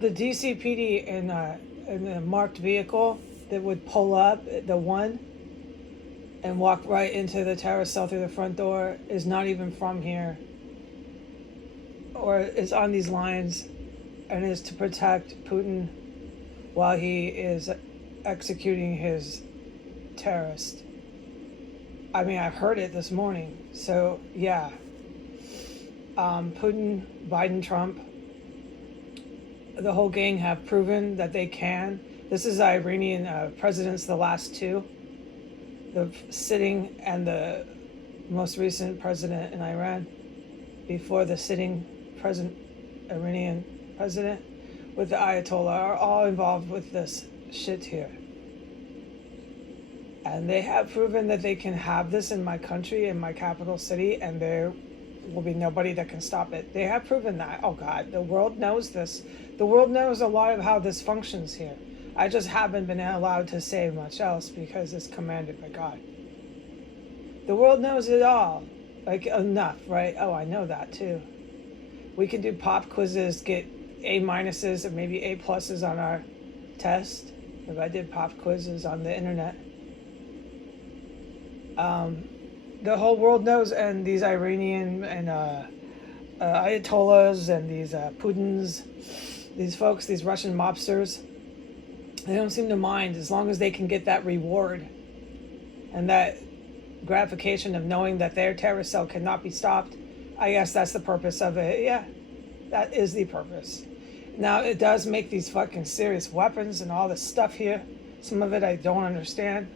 The DCPD in a marked vehicle that would pull up, the one, and walk right into the terrace cell through the front door is not even from here, or is on these lines, and is to protect Putin while he is executing his terrorist. I mean, I've heard it this morning. So yeah, Putin, Biden, Trump, the whole gang have proven that they can. This is Iranian presidents, the last two, the sitting and the most recent president in Iran, before the sitting present Iranian president with the Ayatollah, are all involved with this shit here. And they have proven that they can have this in my country, in my capital city, and there will be nobody that can stop it. They have proven that. Oh God, the world knows this. The world knows a lot of how this functions here. I just haven't been allowed to say much else because it's commanded by God. The world knows it all. Like, enough, right? Oh, I know that too. We can do pop quizzes, get A minuses or maybe A pluses on our test. If I did pop quizzes on the internet. The whole world knows, and these Iranian and Ayatollahs and these Putins, these folks, these Russian mobsters, they don't seem to mind as long as they can get that reward and that gratification of knowing that their terrorist cell cannot be stopped. I guess that's the purpose of it. Yeah, that is the purpose. Now, it does make these fucking serious weapons and all this stuff here. Some of it I don't understand.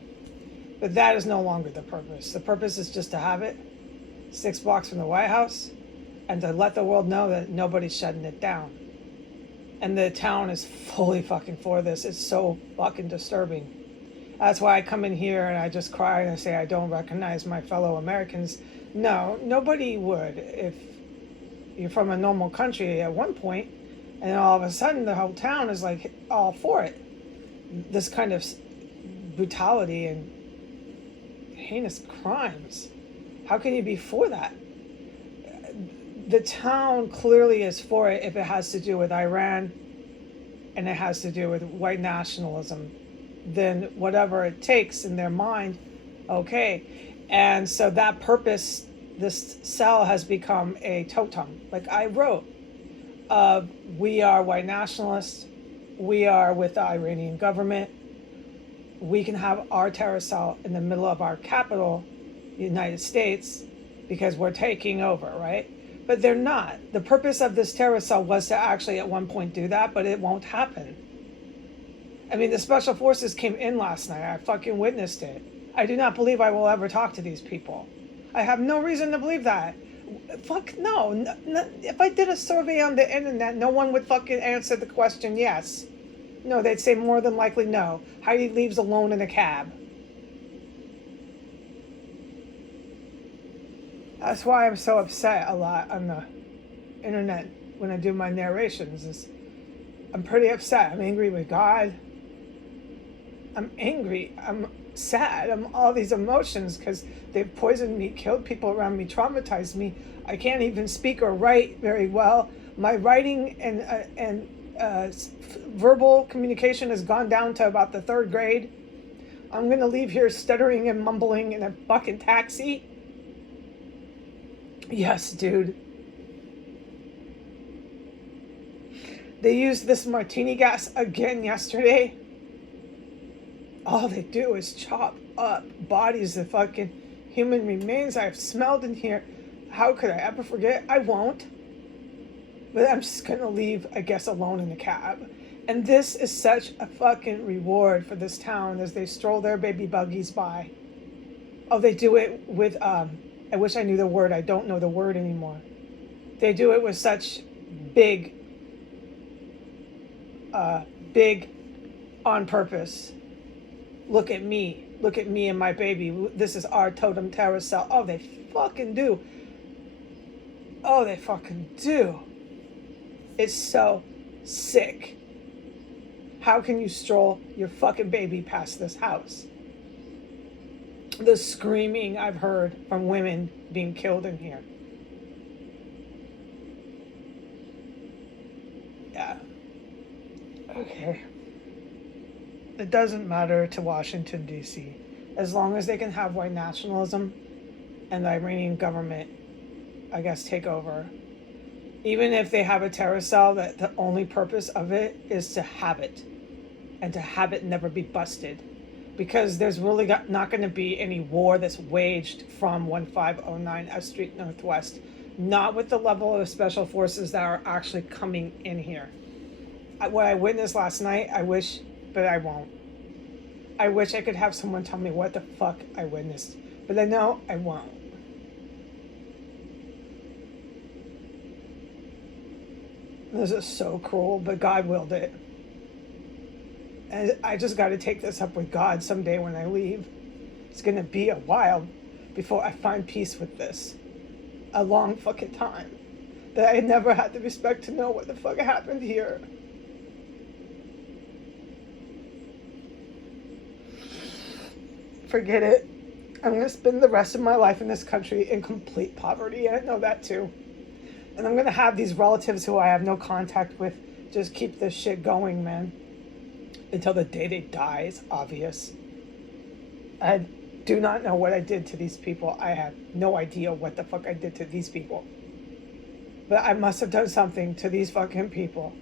But that is no longer the purpose. The purpose is just to have it 6 blocks from the White House and to let the world know that nobody's shutting it down. And the town is fully fucking for this. It's so fucking disturbing. That's why I come in here and I just cry and I say I don't recognize my fellow Americans. No, nobody would if you're from a normal country at one point, and all of a sudden the whole town is like all for it. This kind of brutality and heinous crimes. How can you be for that? The town clearly is for it if it has to do with Iran and it has to do with white nationalism. Then whatever it takes in their mind, okay. And so that purpose, this cell has become a totem. Like I wrote, we are white nationalists. We are with the Iranian government. We can have our terror cell in the middle of our capital, the United States, because we're taking over, right? But they're not. The purpose of this terror cell was to actually at one point do that, but it won't happen. I mean, the special forces came in last night. I fucking witnessed it. I do not believe I will ever talk to these people. I have no reason to believe that. Fuck no. If I did a survey on the internet, no one would fucking answer the question yes. No, they'd say more than likely no. Heidi leaves alone in a cab. That's why I'm so upset a lot on the internet when I do my narrations. I'm pretty upset. I'm angry with God. I'm angry. I'm sad. I'm all these emotions because they've poisoned me, killed people around me, traumatized me. I can't even speak or write very well. My writing and verbal communication has gone down to about the 3rd grade. I'm going to leave here stuttering and mumbling in a fucking taxi. Yes, dude. They used this martini gas again yesterday. All they do is chop up bodies of fucking human remains I've smelled in here. How could I ever forget? I won't. But I'm just going to leave, I guess, alone in the cab. And this is such a fucking reward for this town as they stroll their baby buggies by. Oh, they do it with, I wish I knew the word. I don't know the word anymore. They do it with such big on purpose. Look at me. Look at me and my baby. This is our totem terror cell. Oh, they fucking do. Oh, they fucking do. It's so sick. How can you stroll your fucking baby past this house? The screaming I've heard from women being killed in here. Yeah. Okay. It doesn't matter to Washington, D.C. As long as they can have white nationalism and the Iranian government, I guess, take over. Even if they have a terror cell, that the only purpose of it is to have it and to have it never be busted. Because there's really not going to be any war that's waged from 1509 S Street Northwest. Not with the level of special forces that are actually coming in here. What I witnessed last night, I wish, but I won't. I wish I could have someone tell me what the fuck I witnessed. But I know I won't. This is so cruel, but God willed it. And I just got to take this up with God someday when I leave. It's going to be a while before I find peace with this. A long fucking time. That I never had the respect to know what the fuck happened here. Forget it. I'm going to spend the rest of my life in this country in complete poverty. I know that too. And I'm going to have these relatives who I have no contact with just keep this shit going, man. Until the day they die is obvious. I do not know what I did to these people. I have no idea what the fuck I did to these people. But I must have done something to these fucking people.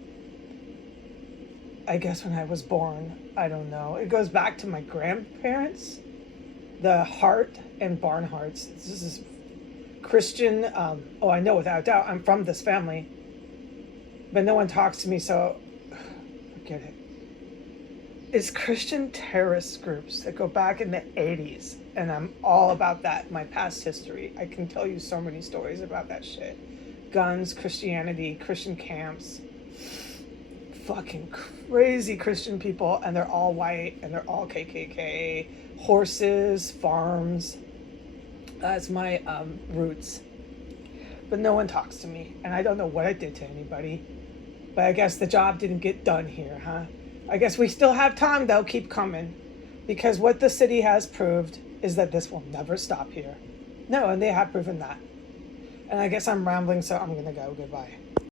I guess when I was born. I don't know. It goes back to my grandparents. The Hart and Barnharts. This is Christian. I know without a doubt. I'm from this family. But no one talks to me, so forget it. It's Christian terrorist groups that go back in the 80s. And I'm all about that, my past history. I can tell you so many stories about that shit. Guns, Christianity, Christian camps. Fucking crazy Christian people, and they're all white, and they're all KKK. Horses, farms. That's my roots. But no one talks to me, and I don't know what I did to anybody. But I guess the job didn't get done here, huh? I guess we still have time, though. Keep coming. Because what the city has proved is that this will never stop here. No, and they have proven that. And I guess I'm rambling, so I'm going to go. Goodbye.